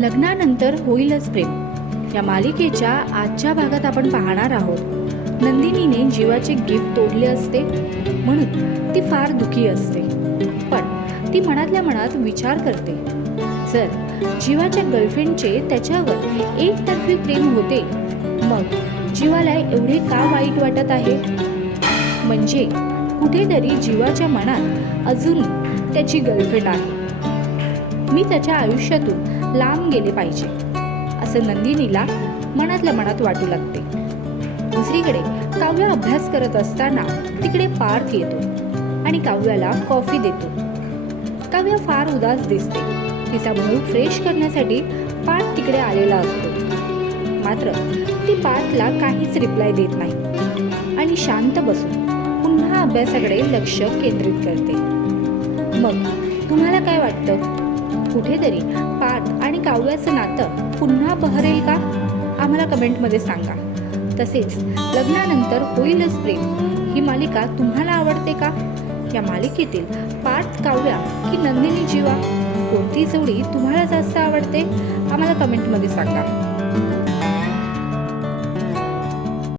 लग्नानंतर होईलच प्रेम. या मालिकेच्या आजच्या भागात आपण पाहणार आहोत. नंदिनीने जीवाचे गिफ्ट तोडले असते म्हणून ती फार दुखी असते. पण ती मनातल्या मनात विचार करते. जर जीवाच्या गर्लफ्रेंडचे त्याच्यावर एकतर्फी प्रेम होते मग जीवाला एवढे का वाईट वाटत आहे? म्हणजे कुठेतरी जीवाच्या मनात अजून त्याची गर्लफ्रेंड आहे. मी त्याच्या आयुष्यातून लांब गेले पाहिजे. असं नंदिनीला मनातल्या मनात वाटू लागते. दुसरीकडे काव्य अभ्यास करत असताना तिकडे पार्थ येतो आणि काव्याला कॉफी देतो. काव्य फार उदास दिसते. तिचा मूड फ्रेश करण्यासाठी पार्थ तिकडे आलेला असतो. मात्र ती पार्थला काहीच रिप्लाय देत नाही आणि शांत बसून पुन्हा अभ्यासाकडे लक्ष केंद्रित करते. मग तुम्हाला काय वाटतं? कुठेतरी पात आणि काव्याचं नातं पुन्हा बहरेल का? आम्हाला कमेंटमध्ये सांगा. तसेच लग्नानंतर होईलच प्रेम. ही मालिका तुम्हाला आवडते का? या मालिकेतील पाच काव्या की नंदिनी जीवा कोणती जोडी तुम्हाला जास्त आवडते? आम्हाला कमेंटमध्ये सांगा.